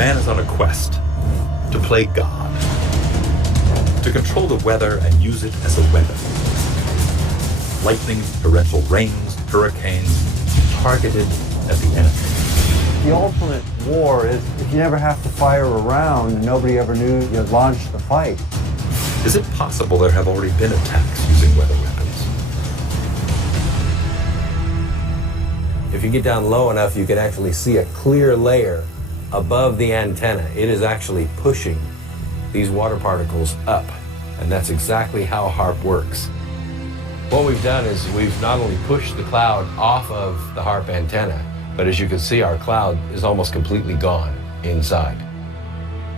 Man is on a quest to play God, to control the weather and use it as a weapon. Lightning, torrential rains, hurricanes, targeted at the enemy. The ultimate war is if you never have to fire a round and nobody ever knew you launched the fight. Is it possible there have already been attacks using weather weapons? If you get down low enough, you can actually see a clear layer above the antenna. It is actually pushing these water particles up, and that's exactly how HAARP works. What we've done is we've not only pushed the cloud off of the HAARP antenna, but as you can see, our cloud is almost completely gone inside.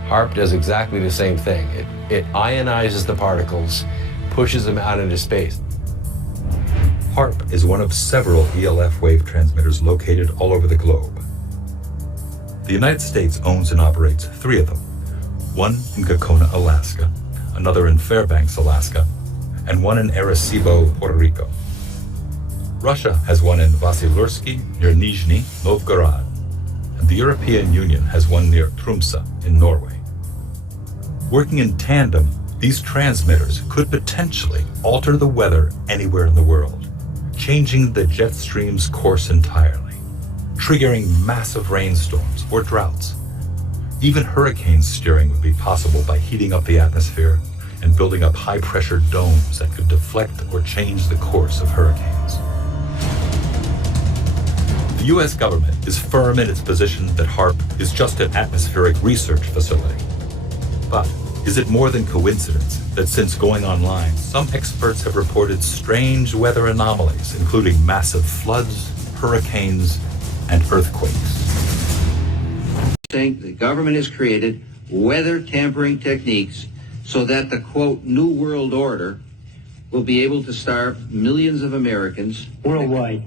HAARP does exactly the same thing. It ionizes the particles, pushes them out into space. HAARP is one of several ELF wave transmitters located all over the globe. The United States owns and operates 3 of them, one in Gacona, Alaska, another in Fairbanks, Alaska, and one in Arecibo, Puerto Rico. Russia has one in Vasilursky near Nizhny Novgorod, and the European Union has one near Tromsø in Norway. Working in tandem, these transmitters could potentially alter the weather anywhere in the world, changing the jet stream's course entirely, triggering massive rainstorms or droughts. Even hurricane steering would be possible by heating up the atmosphere and building up high-pressure domes that could deflect or change the course of hurricanes. The U.S. government is firm in its position that HAARP is just an atmospheric research facility. But is it more than coincidence that since going online, some experts have reported strange weather anomalies, including massive floods, hurricanes, and earthquakes? The government has created weather tampering techniques so that the, quote, New World Order will be able to starve millions of Americans. Worldwide.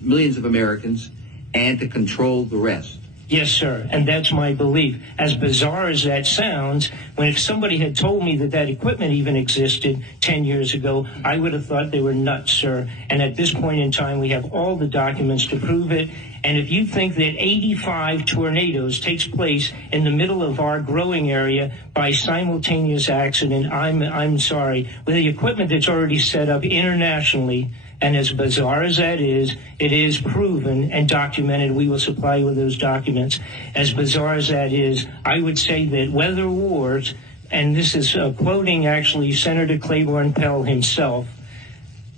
Millions of Americans, and to control the rest. Yes, sir, and that's my belief. As bizarre as that sounds, if somebody had told me that equipment even existed 10 years ago, I would have thought they were nuts, sir. And at this point in time, we have all the documents to prove it. And if you think that 85 tornadoes takes place in the middle of our growing area by simultaneous accident, I'm sorry. With the equipment that's already set up internationally, and as bizarre as that is, it is proven and documented. We will supply you with those documents. As bizarre as that is, I would say that weather wars, and this is quoting actually Senator Claiborne Pell himself,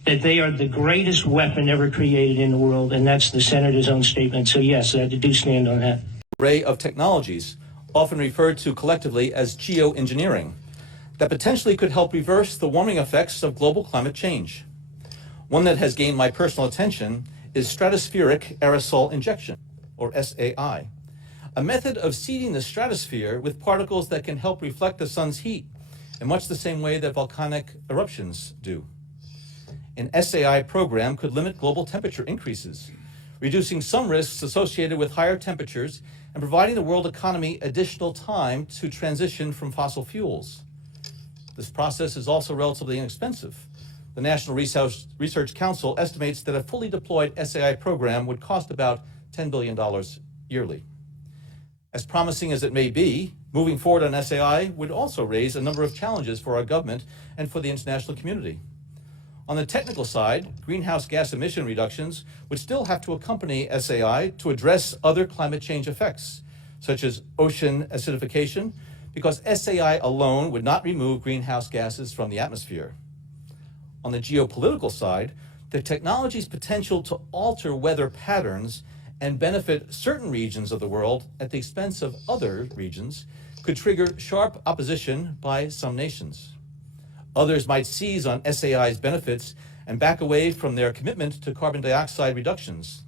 that they are the greatest weapon ever created in the world, and that's the Senator's own statement. So yes, I do stand on that. Array of technologies, often referred to collectively as Geo-Engineering, that potentially could help reverse the warming effects of global climate change. One that has gained my personal attention is stratospheric aerosol injection, or SAI, a method of seeding the stratosphere with particles that can help reflect the sun's heat in much the same way that volcanic eruptions do. An SAI program could limit global temperature increases, reducing some risks associated with higher temperatures and providing the world economy additional time to transition from fossil fuels. This process is also relatively inexpensive. The National Research Council estimates that a fully deployed SAI program would cost about $10 billion yearly. As promising as it may be, moving forward on SAI would also raise a number of challenges for our government and for the international community. On the technical side, greenhouse gas emission reductions would still have to accompany SAI to address other climate change effects, such as ocean acidification, because SAI alone would not remove greenhouse gases from the atmosphere. On the geopolitical side, the technology's potential to alter weather patterns and benefit certain regions of the world at the expense of other regions could trigger sharp opposition by some nations. Others might seize on SAI's benefits and back away from their commitment to carbon dioxide reductions.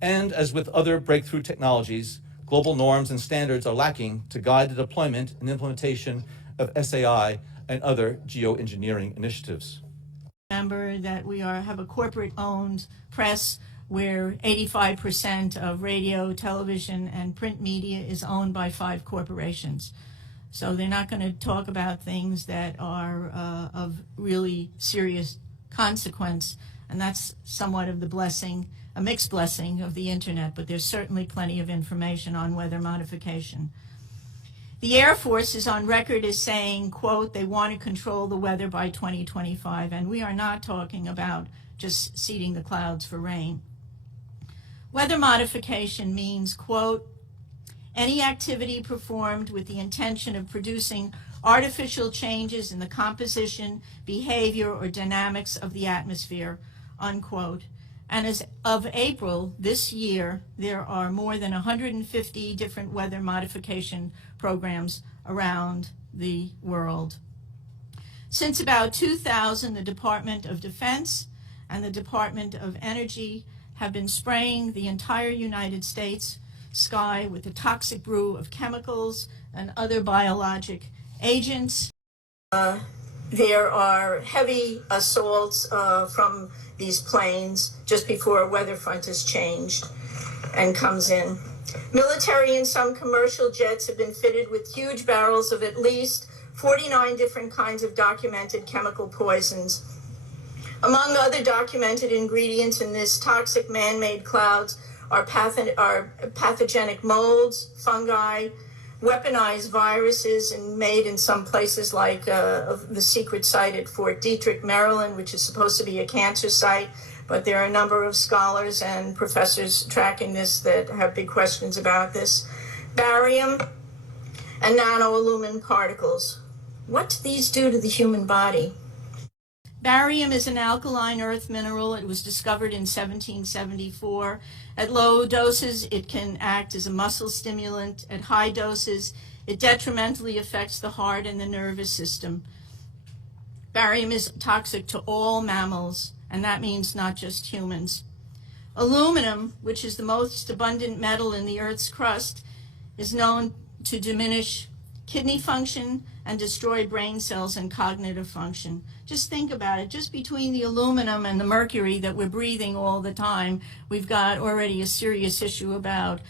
And as with other breakthrough technologies, global norms and standards are lacking to guide the deployment and implementation of SAI and other geoengineering initiatives. Remember that we have a corporate-owned press where 85% of radio, television, and print media is owned by 5 corporations. So they're not going to talk about things that are of really serious consequence, and that's somewhat of the blessing a mixed blessing of the internet, but there's certainly plenty of information on weather modification. The Air Force is on record as saying, quote, they want to control the weather by 2025, and we are not talking about just seeding the clouds for rain. Weather modification means, quote, any activity performed with the intention of producing artificial changes in the composition, behavior, or dynamics of the atmosphere, unquote. And as of April this year, there are more than 150 different weather modification programs around the world. Since about 2000, the Department of Defense and the Department of Energy have been spraying the entire United States sky with a toxic brew of chemicals and other biologic agents. There are heavy assaults from these planes just before a weather front is changed and comes in. Military and some commercial jets have been fitted with huge barrels of at least 49 different kinds of documented chemical poisons. Among other documented ingredients in this toxic man-made clouds are pathogenic molds, fungi, weaponized viruses, and made in some places like the secret site at Fort Detrick, Maryland, which is supposed to be a cancer site. But there are a number of scholars and professors tracking this that have big questions about this. Barium and nanoaluminum particles. What do these do to the human body? Barium is an alkaline earth mineral. It was discovered in 1774. At low doses, it can act as a muscle stimulant. At high doses, it detrimentally affects the heart and the nervous system. Barium is toxic to all mammals, and that means not just humans. Aluminum, which is the most abundant metal in the Earth's crust, is known to diminish kidney function and destroy brain cells and cognitive function. Just think about it. Just between the aluminum and the mercury that we're breathing all the time, we've got already a serious issue about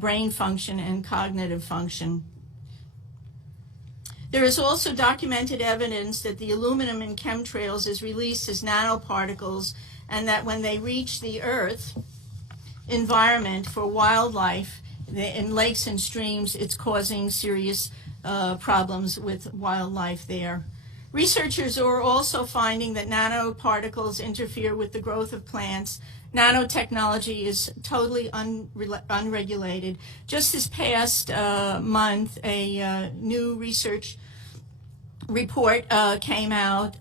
brain function and cognitive function. There is also documented evidence that the aluminum in chemtrails is released as nanoparticles, and that when they reach the Earth environment for wildlife, in lakes and streams, it's causing serious problems with wildlife there. Researchers are also finding that nanoparticles interfere with the growth of plants. Nanotechnology is totally unregulated. Just this past month, a new research report came out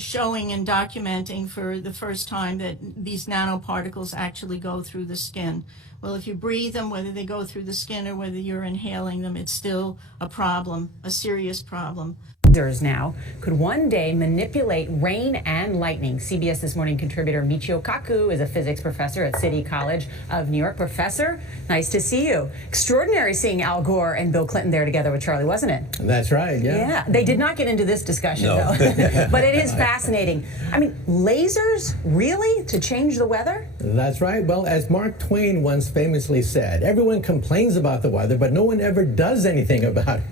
showing and documenting for the first time that these nanoparticles actually go through the skin. Well, if you breathe them, whether they go through the skin or whether you're inhaling them, it's still a problem, a serious problem. Now could one day manipulate rain and lightning. CBS This Morning contributor Michio Kaku is a physics professor at City College of New York. Professor, nice to see you. Extraordinary seeing Al Gore and Bill Clinton there together with Charlie, wasn't it? That's right, yeah. Yeah, they did not get into this discussion, no. though. But it is fascinating. I mean, lasers, really, to change the weather? That's right. Well, as Mark Twain once famously said, everyone complains about the weather, but no one ever does anything about it.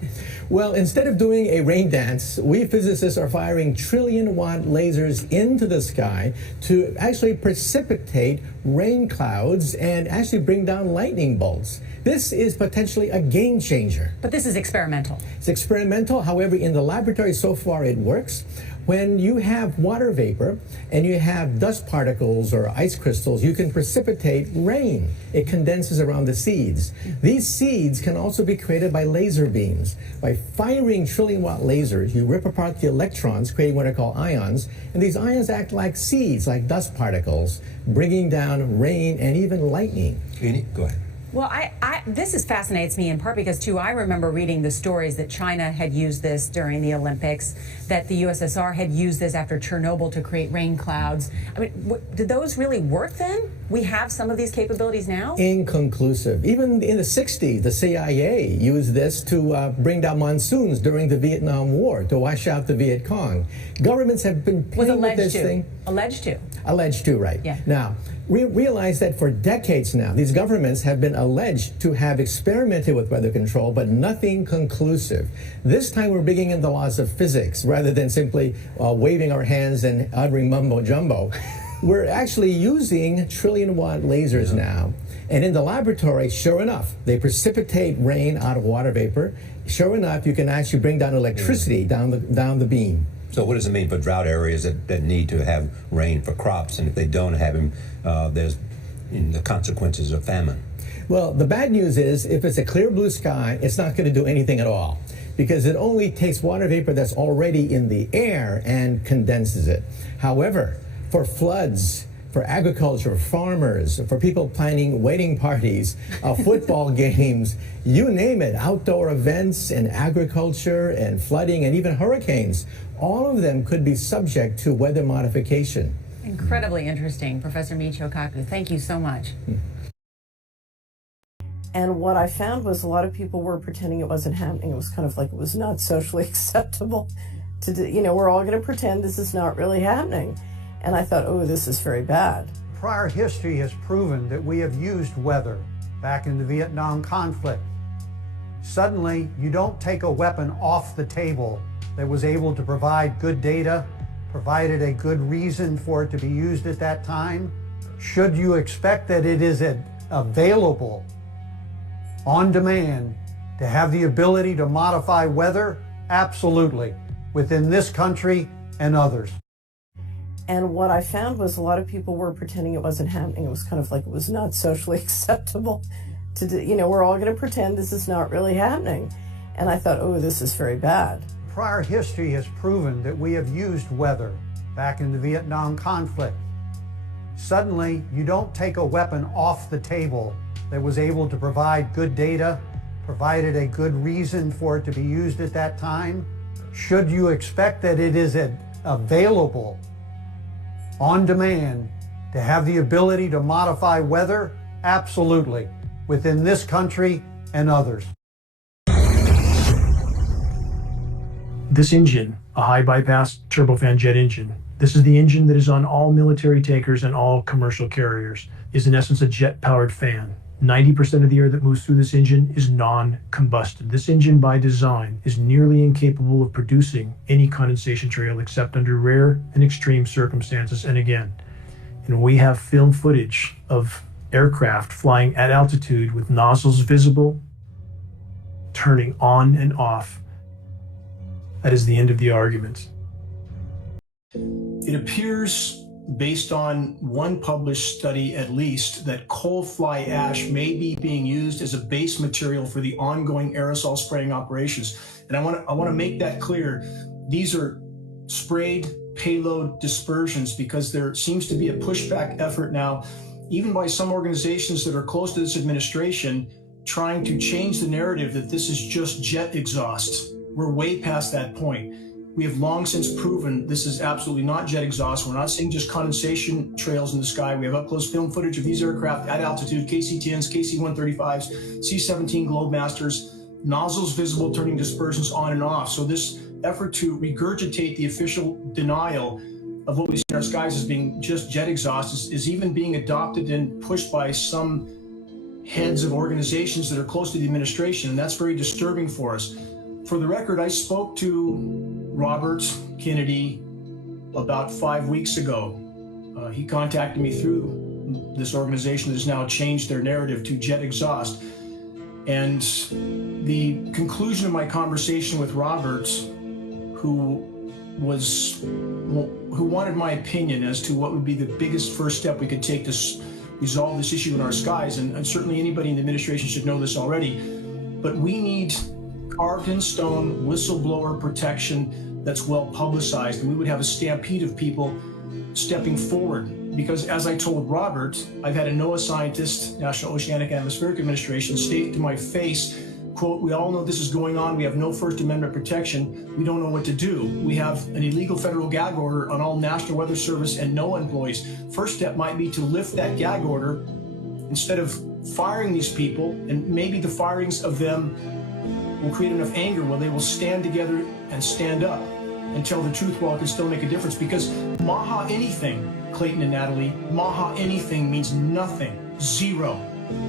Well, instead of doing a rain dance, we physicists are firing trillion-watt lasers into the sky to actually precipitate rain clouds and actually bring down lightning bolts. This is potentially a game changer. But this is experimental. It's experimental. However, in the laboratory so far it works. When you have water vapor and you have dust particles or ice crystals, you can precipitate rain. It condenses around the seeds. These seeds can also be created by laser beams. By firing trillion-watt lasers, you rip apart the electrons, creating what are called ions, and these ions act like seeds, like dust particles, bringing down rain and even lightning. Go ahead. Well, this fascinates me in part because, too, I remember reading the stories that China had used this during the Olympics, that the USSR had used this after Chernobyl to create rain clouds. I mean, did those really work then? We have some of these capabilities now? Inconclusive. Even in the 60s, the CIA used this to bring down monsoons during the Vietnam War, to wash out the Viet Cong. Governments have been playing with this thing. Alleged to. Alleged to, right. Yeah. Now, we realize that for decades now, these governments have been alleged to have experimented with weather control, but nothing conclusive. This time we're bringing in the laws of physics rather than simply waving our hands and uttering mumbo jumbo. We're actually using trillion-watt lasers now. And in the laboratory, sure enough, they precipitate rain out of water vapor. Sure enough, you can actually bring down electricity down the beam. So what does it mean for drought areas that need to have rain for crops, and if they don't have them, there's the consequences of famine? Well, the bad news is if it's a clear blue sky, it's not going to do anything at all, because it only takes water vapor that's already in the air and condenses it. However, for floods, for agriculture, farmers, for people planning wedding parties, football games, you name it, outdoor events and agriculture and flooding and even hurricanes, all of them could be subject to weather modification. Incredibly interesting. Professor Michio Kaku, thank you so much. And what I found was a lot of people were pretending it wasn't happening. It was kind of like it was not socially acceptable to do, we're all going to pretend this is not really happening. And I thought, oh, this is very bad. Prior history has proven that we have used weather back in the Vietnam conflict. Suddenly, you don't take a weapon off the table that was able to provide good data, provided a good reason for it to be used at that time. Should you expect that it is available on demand to have the ability to modify weather? Absolutely, within this country and others. And what I found was a lot of people were pretending it wasn't happening. It was kind of like it was not socially acceptable to do, we're all going to pretend this is not really happening. And I thought, oh, this is very bad. Prior history has proven that we have used weather back in the Vietnam conflict. Suddenly, you don't take a weapon off the table that was able to provide good data, provided a good reason for it to be used at that time. Should you expect that it is available on demand to have the ability to modify weather? Absolutely, within this country and others. This engine, a high bypass turbofan jet engine, this is the engine that is on all military tankers and all commercial carriers, is in essence a jet-powered fan. 90% of the air that moves through this engine is non-combusted. This engine by design is nearly incapable of producing any condensation trail except under rare and extreme circumstances. And again, we have film footage of aircraft flying at altitude with nozzles visible, turning on and off. That is the end of the argument. It appears, based on one published study at least, that coal fly ash may be being used as a base material for the ongoing aerosol spraying operations. And I want to make that clear. These are sprayed payload dispersions because there seems to be a pushback effort now, even by some organizations that are close to this administration, trying to change the narrative that this is just jet exhaust. We're way past that point. We have long since proven this is absolutely not jet exhaust. We're not seeing just condensation trails in the sky. We have up-close film footage of these aircraft at altitude, KC-10s, KC-135s, C-17 Globemasters, nozzles visible, turning dispersions on and off. So this effort to regurgitate the official denial of what we see in our skies as being just jet exhaust is even being adopted and pushed by some heads of organizations that are close to the administration, and that's very disturbing for us. For the record, I spoke to Robert Kennedy about 5 weeks ago. He contacted me through this organization that has now changed their narrative to jet exhaust. And the conclusion of my conversation with Robert, who wanted my opinion as to what would be the biggest first step we could take to resolve this issue in our skies, and certainly anybody in the administration should know this already, but we need carved in stone whistleblower protection that's well publicized, and we would have a stampede of people stepping forward. Because as I told Robert, I've had a NOAA scientist, National Oceanic and Atmospheric Administration, state to my face, quote, "We all know this is going on. We have no First Amendment protection. We don't know what to do. We have an illegal federal gag order on all National Weather Service and NOAA employees. First step might be to lift that gag order instead of firing these people, and maybe the firings of them will create enough anger where they will stand together and stand up and tell the truth while it can still make a difference." Because maha anything, Clayton and Natalie, maha anything means nothing, zero,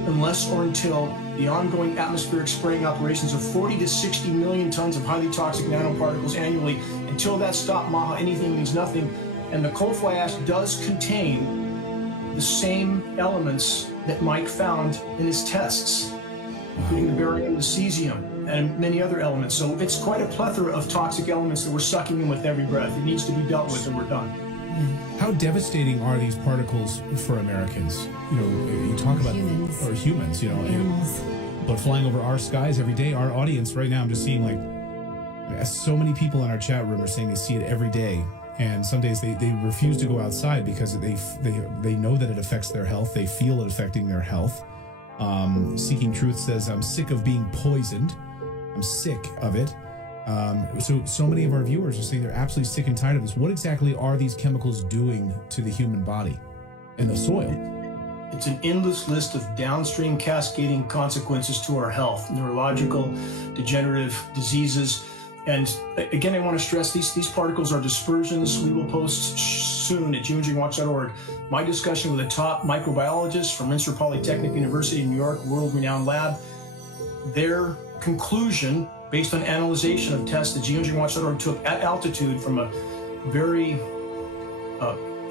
unless or until the ongoing atmospheric spraying operations of 40 to 60 million tons of highly toxic nanoparticles annually, until that stop, maha anything means nothing. And the coal fly ash does contain the same elements that Mike found in his tests, including the barium, the cesium, and many other elements. So it's quite a plethora of toxic elements that we're sucking in with every breath. It needs to be dealt with, and we're done. How devastating are these particles for Americans? You know, you talk about humans, you know, animals. But flying over our skies every day, our audience right now, I'm just seeing so many people in our chat room are saying they see it every day. And some days they refuse to go outside because they know that it affects their health. They feel it affecting their health. Seeking Truth says, I'm sick of being poisoned. I'm sick of it. So many of our viewers are saying they're absolutely sick and tired of this. What exactly are these chemicals doing to the human body and the soil? It's an endless list of downstream cascading consequences to our health, neurological, degenerative diseases. And again, I want to stress these particles are dispersions. We will post soon at geoengineeringwatch.org my discussion with a top microbiologist from Rensselaer Polytechnic University in New York, world-renowned lab. Their conclusion, based on analyzation of tests that geoengineeringwatch.org took at altitude from a very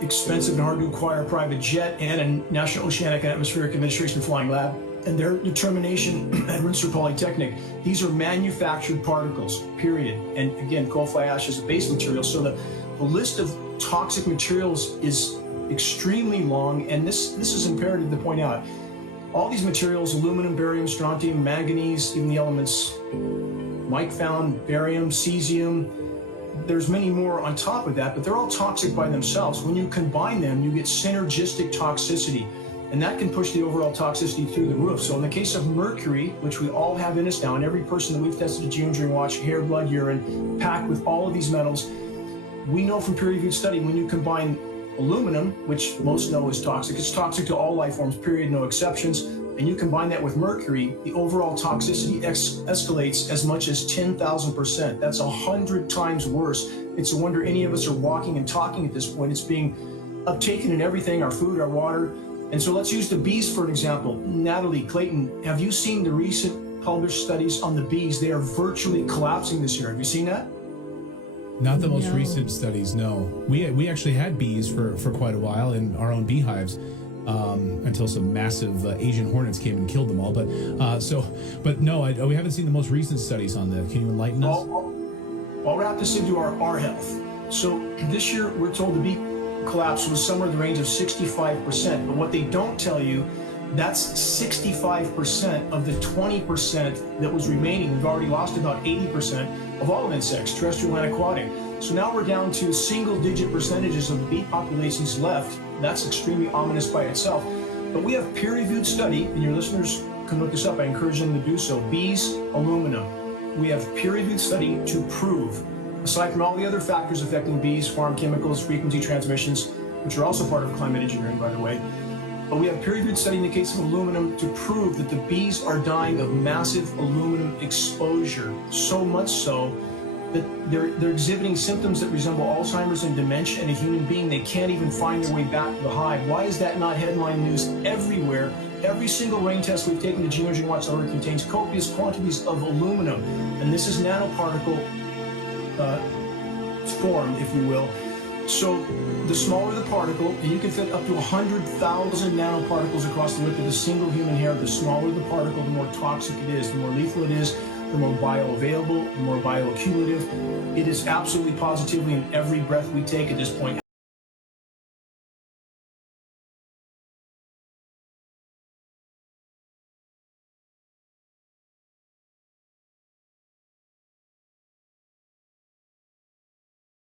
expensive and hard to acquire private jet and a National Oceanic and Atmospheric Administration flying lab, and their determination at Rensselaer Polytechnic, these are manufactured particles, period. And again, coal fly ash is a base material, so the list of toxic materials is extremely long, and this is imperative to point out. All these materials, aluminum, barium, strontium, manganese, even the elements Mike found, barium, cesium, there's many more on top of that, but they're all toxic by themselves. When you combine them, you get synergistic toxicity, and that can push the overall toxicity through the roof. So in the case of mercury, which we all have in us now, and every person that we've tested at Geo-Engineering Watch, hair, blood, urine, packed with all of these metals, we know from peer-reviewed study, when you combine aluminum, which most know is toxic, it's toxic to all life forms, period, no exceptions, and you combine that with mercury, the overall toxicity escalates as much as 10,000%. That's 100 times worse. It's a wonder any of us are walking and talking at this point. It's being uptaken in everything, our food, our water. And so let's use the bees for an example. Natalie, Clayton, have you seen the recent published studies on the bees? They are virtually collapsing this year. Have you seen that? Not the most recent studies, no. We actually had bees for quite a while in our own beehives. Until some massive Asian hornets came and killed them all. But no, we haven't seen the most recent studies on that. Can you enlighten us? I'll wrap this into our health. So this year, we're told the bee collapse was somewhere in the range of 65%. But what they don't tell you, that's 65% of the 20% that was remaining. We've already lost about 80% of all insects, terrestrial and aquatic. So now we're down to single-digit percentages of the bee populations left. That's extremely ominous by itself. But we have peer-reviewed study, and your listeners can look this up. I encourage them to do so. Bees, aluminum. We have peer-reviewed study to prove, aside from all the other factors affecting bees, farm chemicals, frequency transmissions, which are also part of climate engineering, by the way. But we have peer-reviewed study in the case of aluminum to prove that the bees are dying of massive aluminum exposure. So much so that they're exhibiting symptoms that resemble Alzheimer's and dementia in a human being. They can't even find their way back to the hive. Why is that not headline news everywhere? Every single rain test we've taken to Geo-Engineering contains copious quantities of aluminum. And this is nanoparticle form, if you will. So the smaller the particle, and you can fit up to 100,000 nanoparticles across the width of a single human hair, the smaller the particle, the more toxic it is, the more lethal it is, the more bioavailable, the more bioaccumulative. It is absolutely positively in every breath we take at this point.